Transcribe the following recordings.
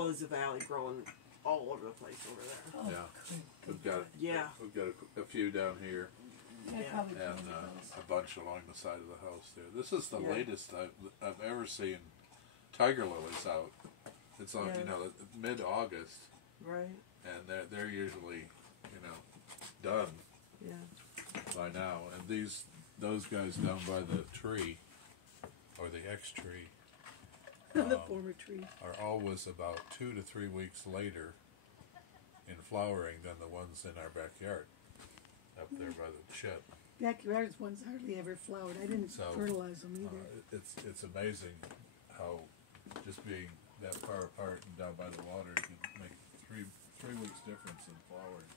Lily Valley growing all over the place over there. Oh, Yeah. We've got a few down here, Yeah. and a bunch along the side of the house there. This is the latest I've ever seen tiger lilies out. It's on mid-August, Right. and they're usually done by now. And those guys down by the tree, or the X tree, the former tree, are always about 2 to 3 weeks later in flowering than the ones in our backyard up there by the shed. Backyard's ones hardly ever flowered. I didn't fertilize them either. It's amazing how just being that far apart and down by the water can make three weeks difference in flowering.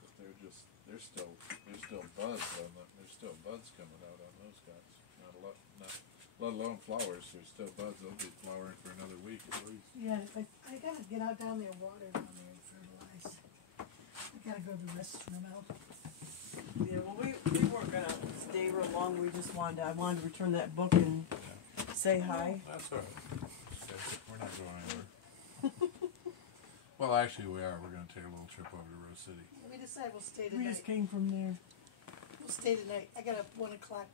But they're still buds on them. There's still buds coming out on those guys. Not let alone flowers. There's still buds. They'll be flowering for another week at least. Yeah, I gotta get out down there, water down there, and fertilize. I gotta go to the restroom out. Yeah, well, we weren't gonna stay real long. I wanted to return that book and say hi. That's all right. We're not going anywhere. Well, actually, we are. We're going to take a little trip over to Rose City. We decided we'll stay We tonight. just came from there. We'll stay tonight. I got a 1 o'clock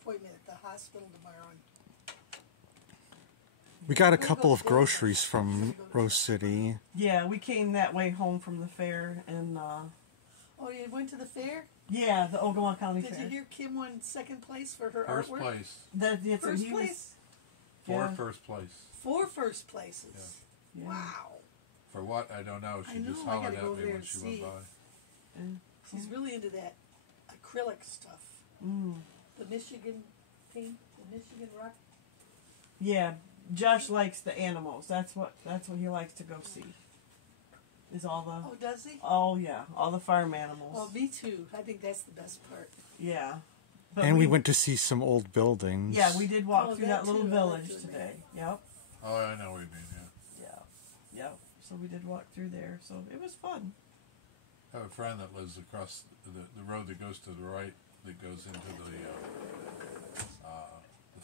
appointment at the hospital tomorrow. We got a couple of groceries from Rose City. Yeah, we came that way home from the fair, and Oh, you went to the fair? yeah, the Ogama County Fair. Did you hear Kim won second place for her First artwork? place. That's what First he place? was. Four Yeah. first place. 4 first places. Yeah. Wow. For what? I don't know. She I just know, I hollered gotta go at me there when and she see. went by. She's really into that acrylic stuff. Mm. The Michigan paint, the Michigan rock. Yeah, Josh likes the animals. That's what he likes to go see. Is all the Oh, does he? all the farm animals. Oh, me too. I think that's the best part. Yeah. But And we went to see some old buildings. Yeah, we did walk Oh, through that that little too. I village like doing today. Yep. Oh, I know what you mean, yeah. Yeah. Yep. So we did walk through there. So it was fun. I have a friend that lives across the road that goes to the right, that goes into the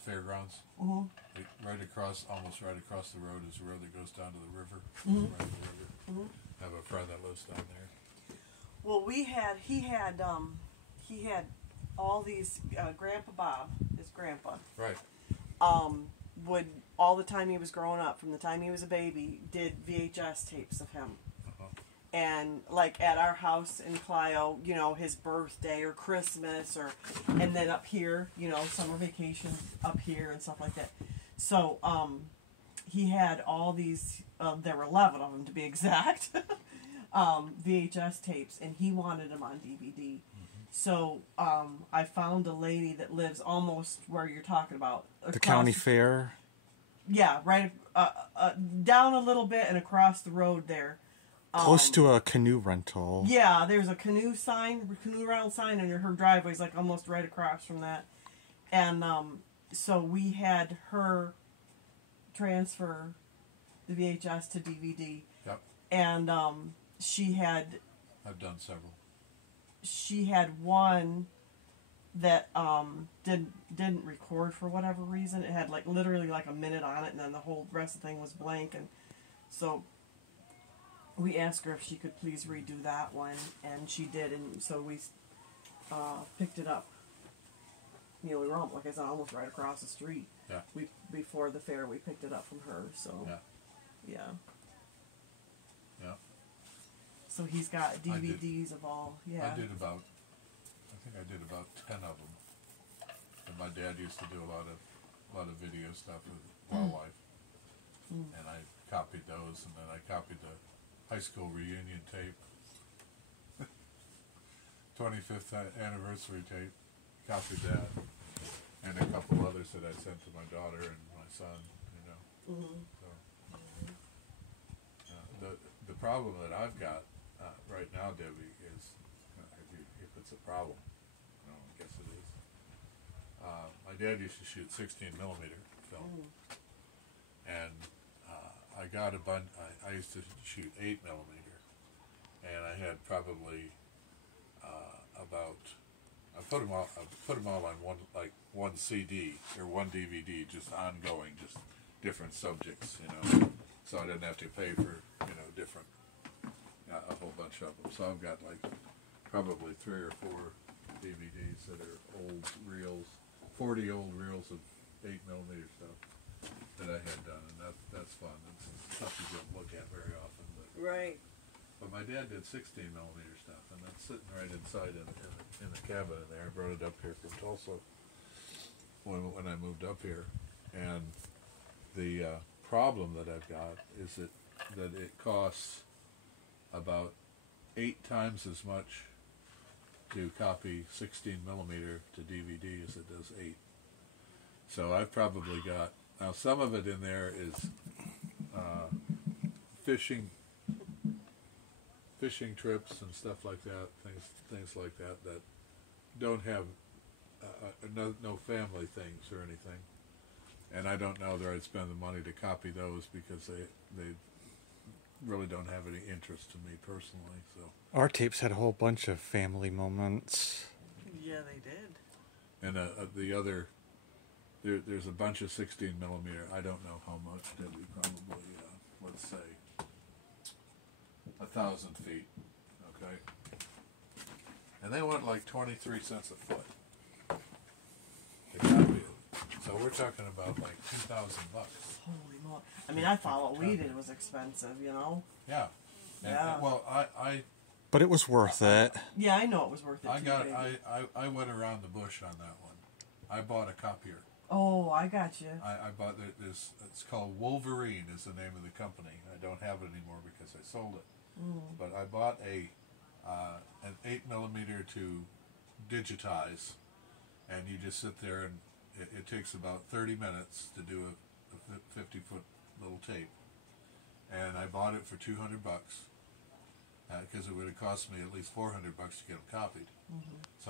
fairgrounds. Mm-hmm. Almost right across the road is the road that goes down to the river. Mhm. Right to the river. Mhm. I have a friend that lives down there. Well, he had all these Grandpa Bob, his grandpa, Right. would all the time he was growing up, from the time he was a baby, did VHS tapes of him. Uh-huh. And like at our house in Clio, his birthday or Christmas, and then up here, summer vacation up here and stuff like that. So he had all these. There were 11 of them to be exact. VHS tapes, and he wanted them on DVD. So I found a lady that lives almost where you're talking about. The county fair. Yeah, right down a little bit and across the road there. Close to a canoe rental. Yeah, there's a canoe rental sign, and her driveway's like almost right across from that. And so we had her transfer the VHS to DVD. Yep. And I've done several. she had one that didn't record for whatever reason. It had literally a minute on it, and then the whole rest of the thing was blank. And so we asked her if she could please redo that one, and she did. And so we picked it up. We were like I said, almost right across the street. Yeah. Before the fair, we picked it up from her. So yeah. So he's got DVDs of all. Yeah. I think I did about 10 of them. And my dad used to do a lot of video stuff with wildlife. And I copied those, and then I copied the high school reunion tape. 25th anniversary tape. Copied that. And a couple others that I sent to my daughter and my son, Mm-hmm. So, the problem that I've got right now, Debbie, is if it's a problem, I guess it is. My dad used to shoot 16 millimeter film, and I got a bunch. I used to shoot 8 millimeter, and I had probably about I put them all on one CD or one DVD, just ongoing, just different subjects, so I didn't have to pay for, different, a whole bunch of them. So I've got like probably 3 or 4 DVDs that are old reels, 40 old reels of 8mm stuff that I had done, and that's fun. It's stuff you don't look at very often, Right. but my dad did 16mm stuff, and that's sitting right inside in the cabinet in there. I brought it up here from Tulsa when I moved up here, and the problem that I've got is that it costs about 8 times as much to copy 16mm to DVD as it does 8. So I've probably got, now some of it in there is fishing trips and stuff like that, things like that don't have no family things or anything, and I don't know that I'd spend the money to copy those because they really don't have any interest to me personally. So Our tapes had a whole bunch of family moments. Yeah, they did. and the other there's a bunch of 16mm. I don't know how much. Debbie, probably let's say 1,000 feet, okay? And they want like 23 cents a foot. They copy it. So we're talking about like $2,000. Holy moly! I mean, I thought what we did was expensive, Yeah. And, Yeah. well, I But it was worth it. Yeah, I know it was worth it. I too, got baby. I went around the bush on that one. I bought a copier. Oh, I got you. I bought this. It's called Wolverine is the name of the company. I don't have it anymore because I sold it. But I bought an 8mm to digitize, and you just sit there and it takes about 30 minutes to do a 50-foot little tape. And I bought it for $200 because it would have cost me at least $400 to get them copied. So